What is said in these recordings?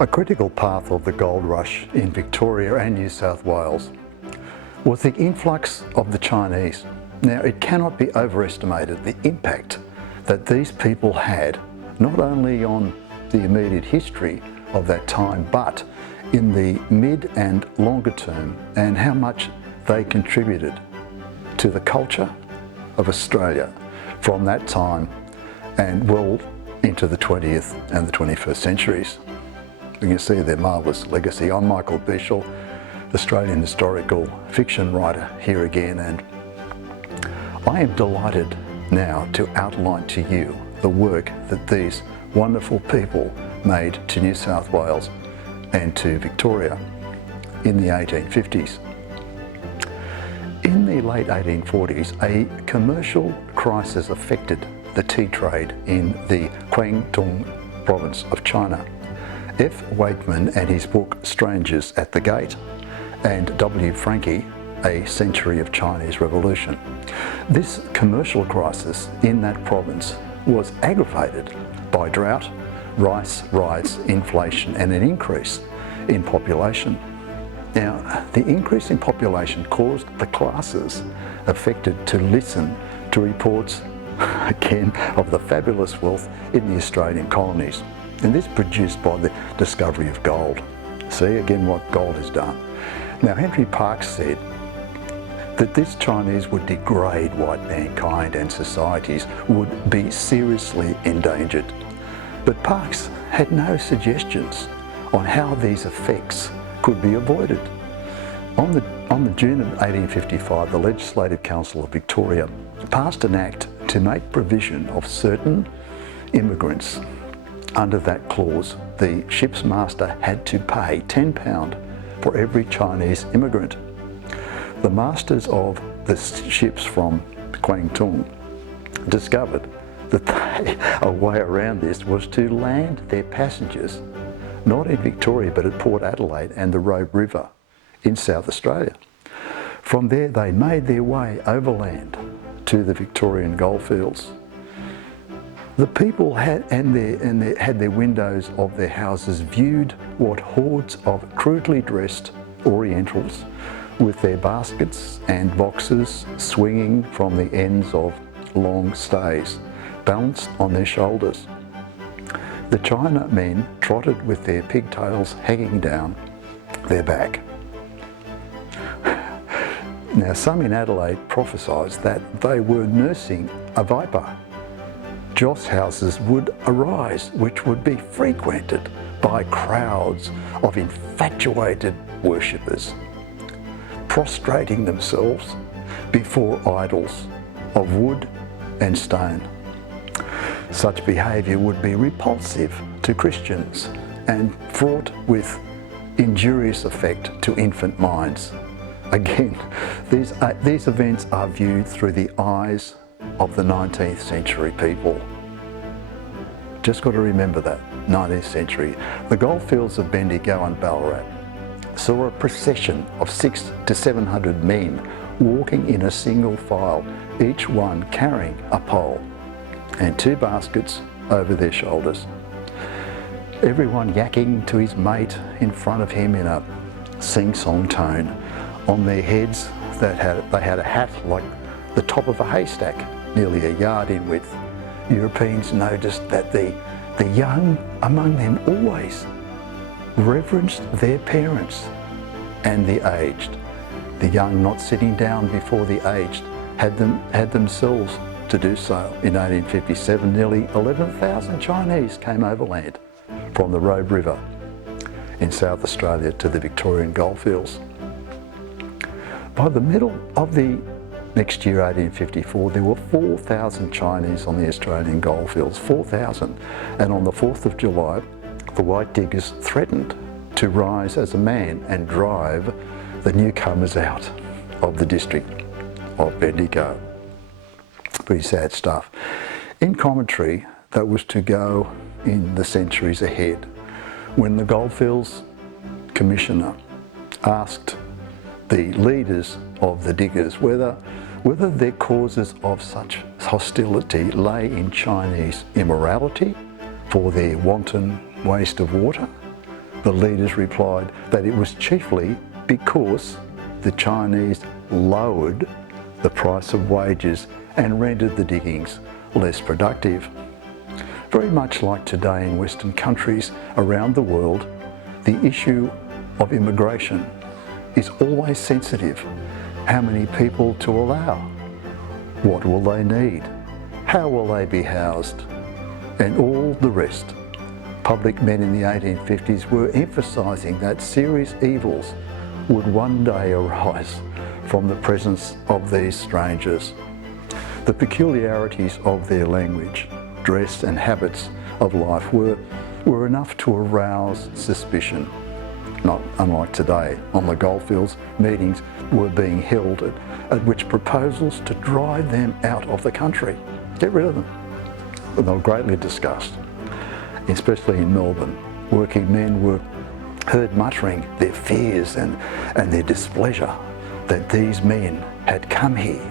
A critical path of the gold rush in Victoria and New South Wales was the influx of the Chinese. Now, it cannot be overestimated the impact that these people had, not only on the immediate history of that time, but in the mid and longer term, and how much they contributed to the culture of Australia from that time and well into the 20th and the 21st centuries. You can see their marvellous legacy. I'm Michael Bichel, Australian historical fiction writer here again, and I am delighted now to outline to you the work that these wonderful people made to New South Wales and to Victoria in the 1850s. In the late 1840s, a commercial crisis affected the tea trade in the Guangdong province of China. F. Wakeman and his book Strangers at the Gate, and W. Franke, A Century of Chinese Revolution. This commercial crisis in that province was aggravated by drought, rice riots, inflation, and an increase in population. Now, the increase in population caused the classes affected to listen to reports, again, of the fabulous wealth in the Australian colonies. And this produced by the discovery of gold. See again what gold has done. Now, Henry Parkes said that this Chinese would degrade white mankind and societies would be seriously endangered. But Parkes had no suggestions on how these effects could be avoided. On the June of 1855, the Legislative Council of Victoria passed an act to make provision of certain immigrants. Under that clause, the ship's master had to pay £10 for every Chinese immigrant. The masters of the ships from Guangdong discovered that a way around this was to land their passengers not in Victoria but at Port Adelaide and the Robe River in South Australia. From there they made their way overland to the Victorian goldfields. The people had their windows of their houses viewed what hordes of crudely dressed Orientals with their baskets and boxes swinging from the ends of long stays, balanced on their shoulders. The China men trotted with their pigtails hanging down their back. Now, some in Adelaide prophesied that they were nursing a viper. Joss houses would arise, which would be frequented by crowds of infatuated worshippers, prostrating themselves before idols of wood and stone. Such behaviour would be repulsive to Christians and fraught with injurious effect to infant minds. Again, these events are viewed through the eyes of the 19th century people. Just got to remember that, 19th century. The goldfields of Bendigo and Ballarat saw a procession of 600 to 700 men walking in a single file, each one carrying a pole and two baskets over their shoulders. Everyone yakking to his mate in front of him in a sing-song tone. On their heads they had a hat like the top of a haystack, nearly a yard in width. Europeans noticed that the young among them always reverenced their parents and the aged. The young not sitting down before the aged had themselves to do so. In 1857, nearly 11,000 Chinese came overland from the Robe River in South Australia to the Victorian goldfields. By the middle of the next year, 1854, there were 4,000 Chinese on the Australian goldfields, 4,000. And on the 4th of July, the white diggers threatened to rise as a man and drive the newcomers out of the district of Bendigo. Pretty sad stuff. In commentary that was to go in the centuries ahead, when the Goldfields Commissioner asked the leaders of the diggers whether their causes of such hostility lay in Chinese immorality for their wanton waste of water, The leaders replied that it was chiefly because the Chinese lowered the price of wages and rendered the diggings less productive. Very much like today in Western countries around the world, the issue of immigration is always sensitive. How many people to allow? What will they need? How will they be housed? And all the rest. Public men in the 1850s were emphasising that serious evils would one day arise from the presence of these strangers. The peculiarities of their language, dress and habits of life were enough to arouse suspicion. Not unlike today, on the goldfields, meetings were being held at which proposals to drive them out of the country, get rid of them, they were greatly discussed. Especially in Melbourne, working men were heard muttering their fears and their displeasure that these men had come here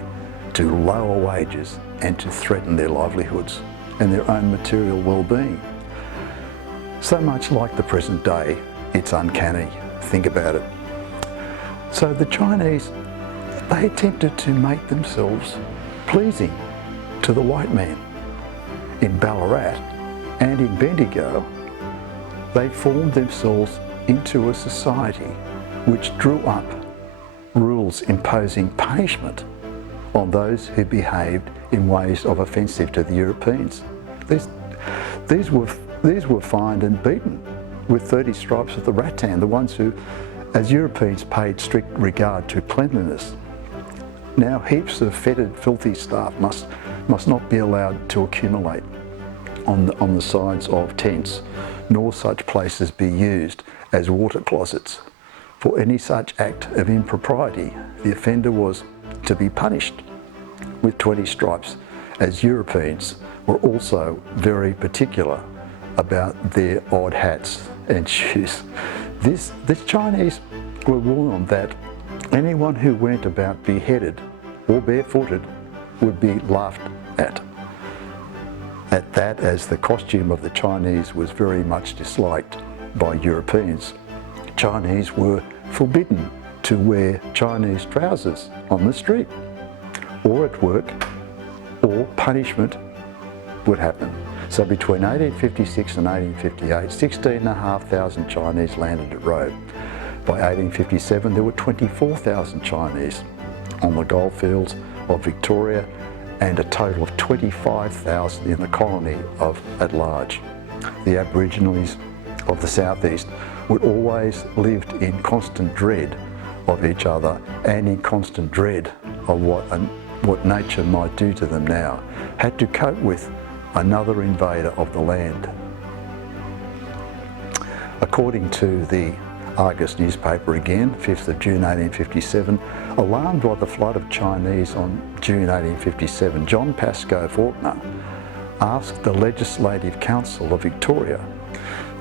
to lower wages and to threaten their livelihoods and their own material well-being. So much like the present day, it's uncanny. Think about it. So the Chinese, they attempted to make themselves pleasing to the white man. In Ballarat and in Bendigo, they formed themselves into a society which drew up rules imposing punishment on those who behaved in ways of offensive to the Europeans. These were fined and beaten with 30 stripes of the rattan, the ones who, as Europeans, paid strict regard to cleanliness. Now heaps of fetid, filthy stuff must not be allowed to accumulate on the sides of tents, nor such places be used as water closets. For any such act of impropriety, the offender was to be punished with 20 stripes, as Europeans were also very particular about their odd hats and shoes. The Chinese were warned that anyone who went about beheaded or barefooted would be laughed at. At that, as the costume of the Chinese was very much disliked by Europeans, Chinese were forbidden to wear Chinese trousers on the street or at work, or punishment would happen. So between 1856 and 1858, 16,500 Chinese landed at Rhodes. By 1857, there were 24,000 Chinese on the goldfields of Victoria and a total of 25,000 in the colony at large. The Aborigines of the southeast would always lived in constant dread of each other and in constant dread of what nature might do to them now, had to cope with another invader of the land. According to the Argus newspaper again, 5th of June 1857, alarmed by the flood of Chinese on June 1857, John Pascoe Fawkner asked the Legislative Council of Victoria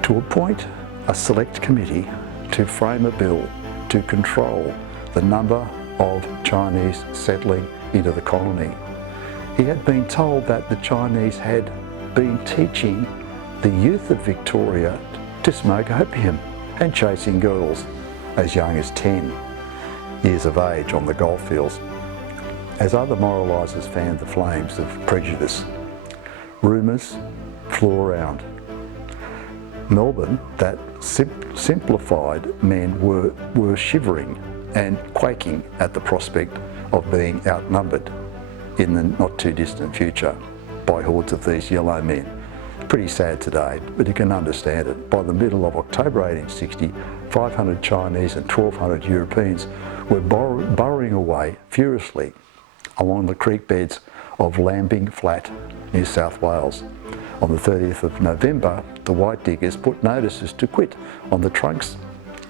to appoint a select committee to frame a bill to control the number of Chinese settling into the colony. He had been told that the Chinese had been teaching the youth of Victoria to smoke opium and chasing girls as young as 10 years of age on the goldfields, as other moralisers fanned the flames of prejudice. Rumours flew around. Melbourne, that simplified men were shivering and quaking at the prospect of being outnumbered in the not too distant future by hordes of these yellow men. Pretty sad today, but you can understand it. By the middle of October 1860, 500 Chinese and 1,200 Europeans were burrowing away furiously along the creek beds of Lambing Flat, New South Wales. On the 30th of November, the white diggers put notices to quit on the trunks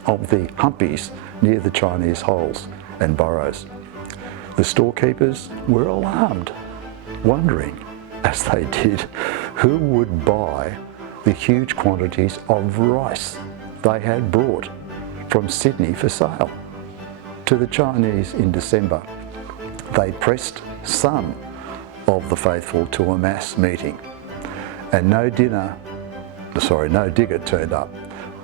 of the humpies near the Chinese holes and burrows. The storekeepers were alarmed, wondering, as they did, who would buy the huge quantities of rice they had brought from Sydney for sale to the Chinese in December. They pressed some of the faithful to a mass meeting, and no digger turned up.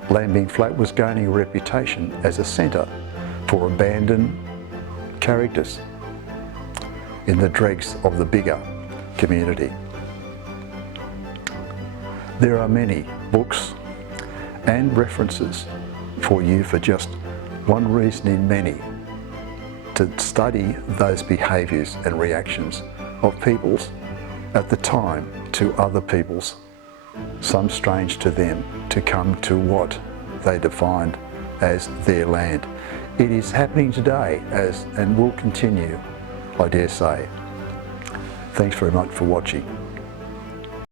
Lambing Flat was gaining a reputation as a centre for abandoned characters in the dregs of the bigger community. There are many books and references for you for just one reason in many, to study those behaviours and reactions of peoples at the time to other peoples, some strange to them, to come to what they defined as their land. It is happening today and will continue, I dare say. Thanks very much for watching.